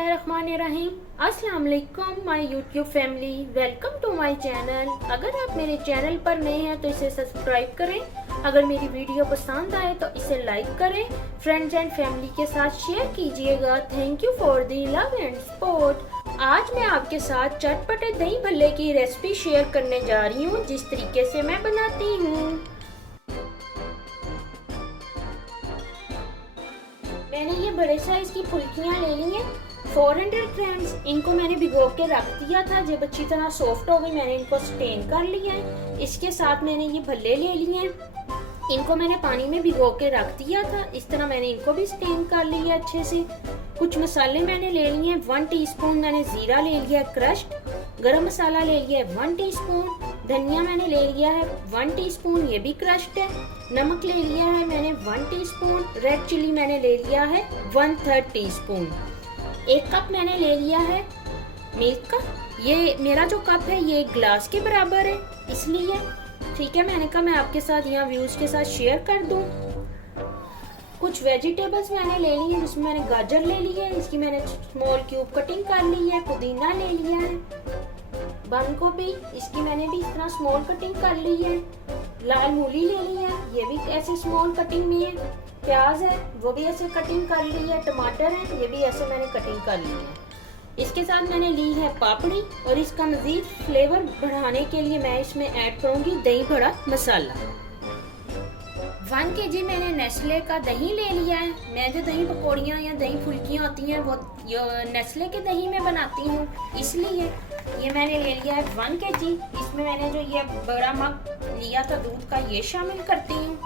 बिस्मिल्लाहिर्रहमानिर्रहीम। अस्सलाम वालेकुम my YouTube family, welcome to my channel. अगर आप मेरे चैनल पर नए हैं तो इसे सब्सक्राइब करें। अगर मेरी वीडियो पसंद आए तो इसे लाइक करें, फ्रेंड्स एंड फैमिली के साथ शेयर कीजिएगा। Thank you for the love and support. आज मैं आपके साथ चटपटे दही भल्ले की रेसिपी शेयर करने जा रही हूँ, जिस तरीके से मैं बनाती हूँ। मैंने ये बड़े साइज की फुल्कियाँ ले ली हैं 400 ग्राम्स। इनको मैंने भिगो के रख दिया था, जब अच्छी तरह सॉफ्ट हो गई मैंने इनको स्टेन कर लिया है। इसके साथ मैंने ये भल्ले ले लिए हैं, इनको मैंने पानी में भिगो के रख दिया था। इस तरह मैंने इनको भी स्टेन कर लिया अच्छे से। कुछ मसाले मैंने ले लिए हैं। 1 टीस्पून मैंने जीरा ले लिया है क्रश्ड, गरम मसाला ले लिया है 1 टीस्पून, धनिया मैंने ले लिया है 1 टीस्पून, ये भी क्रश्ड है। नमक ले लिया है मैंने 1 टीस्पून, रेड चिली मैंने ले लिया है 1/3 टीस्पून। 1 कप मैंने ले लिया है मिल्क का। ये मेरा जो कप है ये ग्लास के बराबर है, इसलिए ठीक है मैंने कहा मैं आपके साथ यहाँ व्यूज के साथ शेयर कर दूँ। कुछ वेजिटेबल्स मैंने ले ली है, जिसमें मैंने गाजर ले ली है, इसकी मैंने स्मॉल क्यूब कटिंग कर ली है। पुदीना ले लिया है, बंद गोभी इसकी मैंने भी इस तरह स्मॉल कटिंग कर ली है। लाल मूली ले ली है, ये भी ऐसे स्मॉल कटिंग में है। प्याज है, वो भी ऐसे कटिंग कर ली है। टमाटर है, ये भी ऐसे मैंने कटिंग कर ली है। इसके साथ मैंने ली है पापड़ी, और इसका मजीद फ्लेवर बढ़ाने के लिए मैं इसमें ऐड करूंगी दही बड़ा मसाला। 1 kg मैंने नेस्ले का दही ले लिया है। मैं जो दही पकौड़ियाँ या दही फुल्कियाँ होती हैं वो नेस्ले के दही में बनाती हूँ, इसलिए ये मैंने ले लिया है 1 kg। इसमें मैंने जो ये बड़ा मग लिया था दूध का, ये शामिल करती हूँ।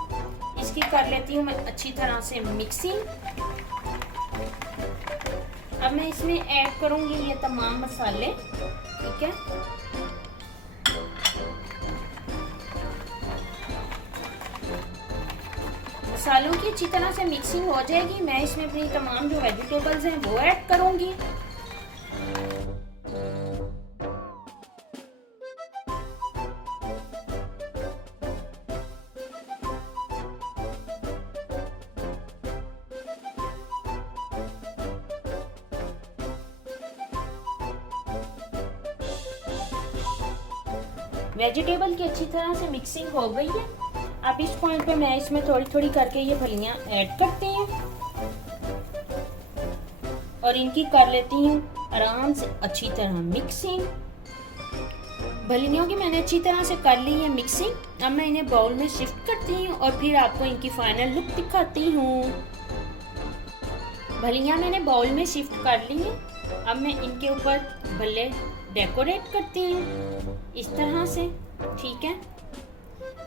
इसकी कर लेती हूँ मैं अच्छी तरह से मिक्सिंग। अब मैं इसमें ऐड करूँगी ये तमाम मसाले, ठीक है। मसालों की अच्छी तरह से मिक्सिंग हो जाएगी, मैं इसमें अपनी तमाम जो वेजिटेबल्स हैं वो ऐड करूंगी। वेजिटेबल की अच्छी तरह से मिक्सिंग हो गई है। अब इस पॉइंट पे मैं इसमें थोड़ी थोड़ी करके ये फलियां ऐड करती हूँ और इनकी कर लेती हूँ आराम से अच्छी तरह मिक्सिंग। फलियों की मैंने अच्छी तरह से कर ली है मिक्सिंग। अब मैं इन्हें बाउल में शिफ्ट करती हूँ और फिर आपको इनकी फाइनल लुक दिखाती हूँ। फलियां मैंने बाउल में शिफ्ट कर ली है। अब मैं इनके ऊपर भल्ले डेकोरेट करती हूँ इस तरह से, ठीक है।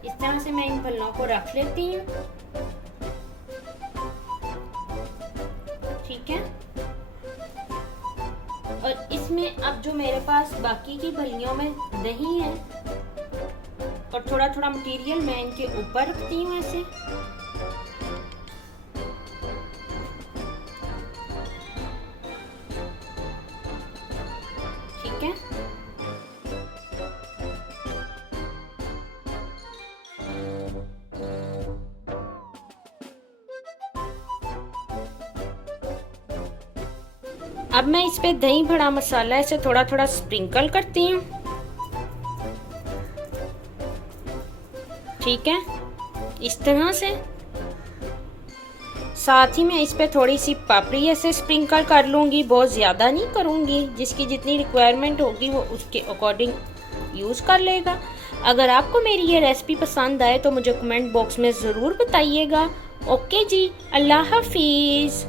इस तरह से मैं इन भल्लों को रख लेती हूँ, ठीक है। और इसमें अब जो मेरे पास बाकी की भल्लियों में दही है और थोड़ा थोड़ा मटेरियल मैं इनके ऊपर रखती हूँ ऐसे, ठीक है। अब मैं इस पे दही बड़ा मसाला ऐसे थोड़ा थोड़ा स्प्रिंकल करती हूँ, ठीक है, इस तरह से। साथ ही मैं इस पे थोड़ी सी पापड़ी ऐसे स्प्रिंकल कर लूँगी, बहुत ज़्यादा नहीं करूँगी, जिसकी जितनी रिक्वायरमेंट होगी वो उसके अकॉर्डिंग यूज़ कर लेगा। अगर आपको मेरी ये रेसिपी पसंद आए तो मुझे कमेंट बॉक्स में ज़रूर बताइएगा। ओके जी, अल्लाह हाफिज़।